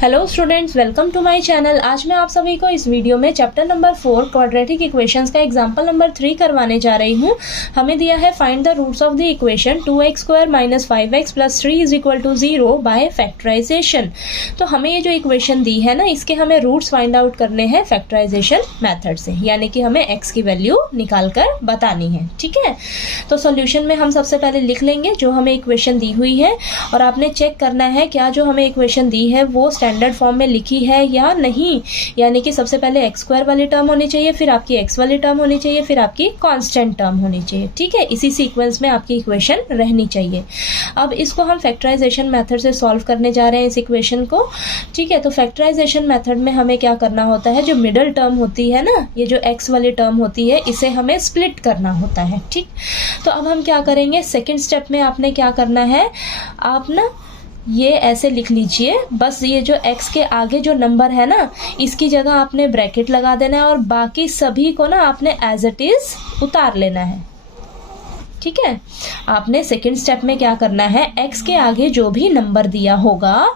Hello students, welcome to my channel. आज मैं आप सभी को इस वीडियो में चैप्टर नंबर 4 क्वाड्रेटिक इक्वेशंस का एग्जांपल नंबर 3 करवाने जा रही हूँ। हमें दिया है find the roots of the equation 2x² - 5x + 3 = 0 by factorisation. तो हमें ये जो इक्वेशन दी है ना, इसके हमें रूट्स फाइंड आउट करने हैं फैक्टराइजेशन मेथड से, यानी कि हमें x की वैल्यू निकाल कर बतानी है। ठीक है, तो सोल्यूशन में हम सबसे पहले लिख लेंगे जो हमें इक्वेशन दी हुई है, और आपने चेक करना है क्या जो हमें इक्वेशन दी है वो स्टैंडर्ड फॉर्म में लिखी है या नहीं। यानी कि सबसे पहले x² वाली टर्म होनी चाहिए, फिर आपकी x वाली टर्म होनी चाहिए, फिर आपकी कांस्टेंट टर्म होनी चाहिए। ठीक है, इसी सीक्वेंस में आपकी इक्वेशन रहनी चाहिए। अब इसको हम फैक्टराइजेशन मेथड से सॉल्व करने जा रहे हैं इस इक्वेशन को। ठीक है, तो फैक्टराइजेशन मेथड में हमें क्या करना होता है, जो मिडल टर्म होती है ना, ये जो x वाली टर्म होती है, इसे हमें स्प्लिट करना होता है। ठीक, तो अब हम क्या करेंगे, सेकेंड स्टेप में आपने क्या करना है, आप ना ये ऐसे लिख लीजिए, बस ये जो x के आगे जो नंबर है ना, इसकी जगह आपने ब्रैकेट लगा देना है और बाकी सभी को ना आपने एज इट इज उतार लेना है। ठीक है, आपने सेकेंड स्टेप में क्या करना है, x के आगे जो भी नंबर दिया होगा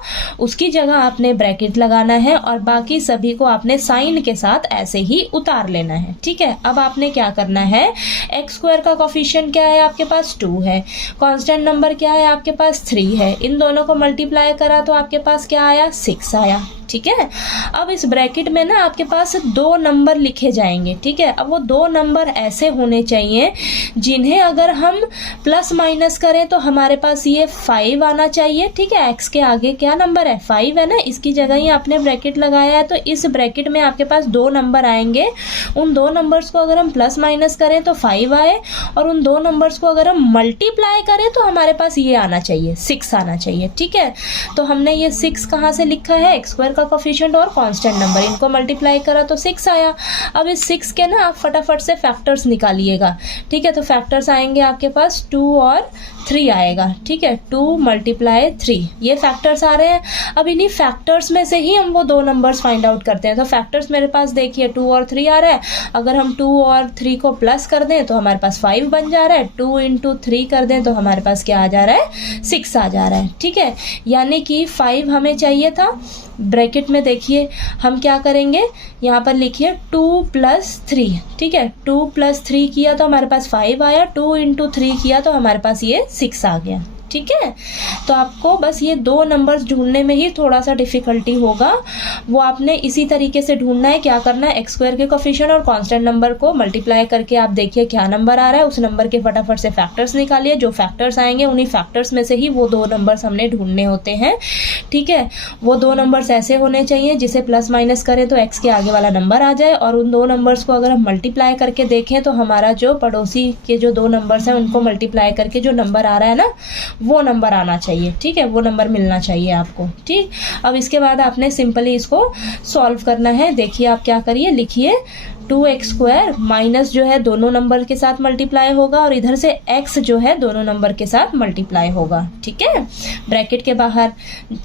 उसकी जगह आपने ब्रैकेट लगाना है और बाकी सभी को आपने साइन के साथ ऐसे ही उतार लेना है। ठीक है, अब आपने क्या करना है, x² का कोफिशिएंट क्या है आपके पास 2 है, कांस्टेंट नंबर क्या है आपके पास 3 है, इन दोनों को मल्टीप्लाई करा तो आपके पास क्या आया 6 आया। ठीक है, अब इस ब्रैकेट में ना आपके पास 2 नंबर लिखे जाएंगे। ठीक है, अब वो 2 नंबर ऐसे होने चाहिए जिन्हें अगर हम प्लस माइनस करें तो हमारे पास ये 5 आना चाहिए। ठीक है, x के आगे क्या नंबर है 5 है ना, इसकी जगह ही आपने ब्रैकेट लगाया है, तो इस ब्रैकेट में आपके पास 2 नंबर आएंगे। उन 2 नंबर्स को अगर हम प्लस माइनस करें तो 5 आए, और उन 2 नंबर्स को अगर हम मल्टीप्लाई करें तो हमारे पास ये आना चाहिए 6 आना चाहिए। ठीक है, तो हमने ये 6 कहाँ से लिखा है, x² का कोफिशिएंट और कांस्टेंट नंबर, इनको मल्टीप्लाई करा तो 6 आया। अब इस 6 के ना आप फटाफट से फैक्टर्स निकालिएगा। ठीक है, तो फैक्टर्स आएंगे आपके पास 2 और 3 आएगा। ठीक है, 2 × 3 ये फैक्टर्स आ रहे हैं। अब इन्हीं फैक्टर्स में से ही हम वो 2 नंबर्स फाइंड आउट करते हैं। तो फैक्टर्स मेरे पास देखिए 2 और 3 आ रहा है, अगर हम 2 और 3 को प्लस कर दें तो हमारे पास 5 बन जा रहा है, 2 × 3 कर दें तो हमारे पास क्या आ जा रहा है 6 आ जा रहा है। ठीक है, यानी कि 5 हमें चाहिए था। ब्रैकेट में देखिए हम क्या करेंगे, यहाँ पर लिखिए 2 + 3। ठीक है, 2 + 3 किया तो हमारे पास 5 आया, 2 × 3 किया तो हमारे पास ये 6 आ गया। ठीक है, तो आपको बस ये 2 नंबर्स ढूंढने में ही थोड़ा सा डिफिकल्टी होगा, वो आपने इसी तरीके से ढूंढना है। क्या करना है, x² के कोफिशिएंट और कांस्टेंट नंबर को मल्टीप्लाई करके आप देखिए क्या नंबर आ रहा है, उस नंबर के फटाफट से फैक्टर्स निकालिए। जो फैक्टर्स आएंगे उन्हीं फैक्टर्स में से ही वो 2 नंबर्स हमने ढूंढने होते हैं। ठीक है, वो 2 नंबर्स ऐसे होने चाहिए जिसे प्लस माइनस करें तो x के आगे वाला नंबर आ जाए, और उन 2 नंबर्स को अगर हम मल्टीप्लाई करके देखें तो हमारा जो पड़ोसी के जो 2 नंबर्स हैं उनको मल्टीप्लाई करके जो नंबर आ रहा है ना, वो नंबर आना चाहिए। ठीक है, वो नंबर मिलना चाहिए आपको। ठीक, अब इसके बाद आपने सिंपली इसको सॉल्व करना है। देखिए आप क्या करिए, लिखिए 2x² माइनस जो है दोनों नंबर के साथ मल्टीप्लाई होगा, और इधर से x जो है दोनों नंबर के साथ मल्टीप्लाई होगा। ठीक है, ब्रैकेट के बाहर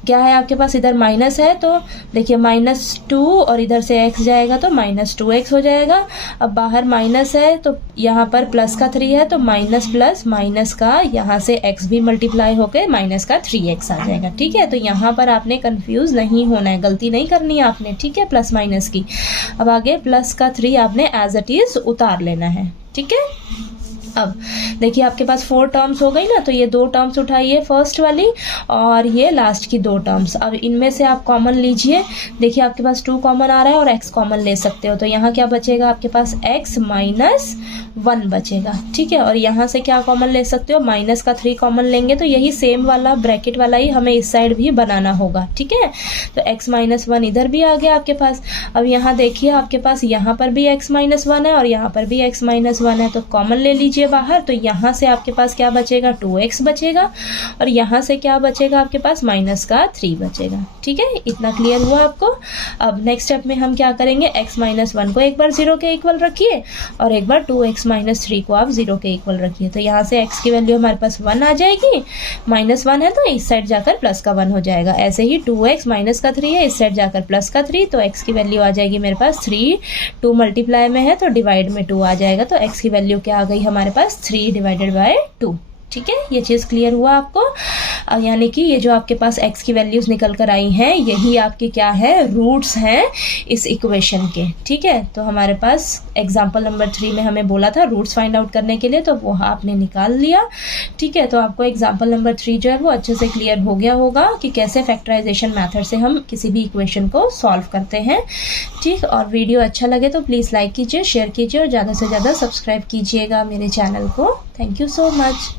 क्या है आपके पास, इधर माइनस है तो देखिए -2, और इधर से x जाएगा तो -2x हो जाएगा। अब बाहर माइनस है तो यहाँ पर प्लस का 3 है, तो माइनस प्लस माइनस का यहाँ से x भी मल्टीप्लाई होकर माइनस का 3x आ जाएगा। ठीक है, तो यहाँ पर आपने कंफ्यूज नहीं होना है, गलती नहीं करनी है आपने। ठीक है, प्लस माइनस की। अब आगे प्लस का 3 आपने एज इट इज उतार लेना है। ठीक है, अब देखिए आपके पास 4 टर्म्स हो गई ना, तो ये 2 टर्म्स उठाइए, फर्स्ट वाली और ये लास्ट की 2 टर्म्स। अब इनमें से आप कॉमन लीजिए। देखिए आपके पास 2 कॉमन आ रहा है और x कॉमन ले सकते हो, तो यहाँ क्या बचेगा आपके पास x - 1 बचेगा। ठीक है, और यहाँ से क्या कॉमन ले सकते हो, माइनस का 3 कॉमन लेंगे तो यही सेम वाला ब्रैकेट वाला ही हमें इस साइड भी बनाना होगा। ठीक है, तो x - 1 इधर भी आ गया आपके पास। अब यहाँ देखिए आपके पास यहाँ पर भी x - 1 है और यहाँ पर भी x - 1 है, तो कॉमन ले लीजिए बाहर। तो यहाँ से आपके पास क्या बचेगा, 2x बचेगा, और यहाँ से क्या बचेगा आपके पास माइनस का 3 बचेगा। ठीक है, इतना क्लियर हुआ आपको। अब नेक्स्ट स्टेप में हम क्या करेंगे, x - 1 को एक बार 0 के इक्वल रखिए और एक बार 2x - 3 को आप 0 के इक्वल रखिए। तो यहाँ से x की वैल्यू हमारे पास 1 आ जाएगी, -1 है तो इस साइड जाकर प्लस का 1 हो जाएगा। ऐसे ही 2x माइनस का 3 है, इस साइड जाकर प्लस का 3, तो x की वैल्यू आ जाएगी मेरे पास 3। 2 मल्टीप्लाई में है तो डिवाइड में 2 आ जाएगा, तो x की वैल्यू क्या आ गई हमारे पास 3/2। ठीक है, ये चीज़ क्लियर हुआ आपको। यानी कि ये जो आपके पास x की वैल्यूज़ निकल कर आई हैं, यही आपके क्या है, रूट्स हैं इस इक्वेशन के। ठीक है, तो हमारे पास एग्जाम्पल नंबर 3 में हमें बोला था रूट्स फाइंड आउट करने के लिए, तो वो आपने निकाल लिया। ठीक है, तो आपको एग्जाम्पल नंबर 3 जो है वो अच्छे से क्लियर हो गया होगा कि कैसे फैक्टराइजेशन मैथड से हम किसी भी इक्वेशन को सॉल्व करते हैं। ठीक, और वीडियो अच्छा लगे तो प्लीज़ लाइक कीजिए, शेयर कीजिए और ज़्यादा से ज़्यादा सब्सक्राइब कीजिएगा मेरे चैनल को। Thank you so much.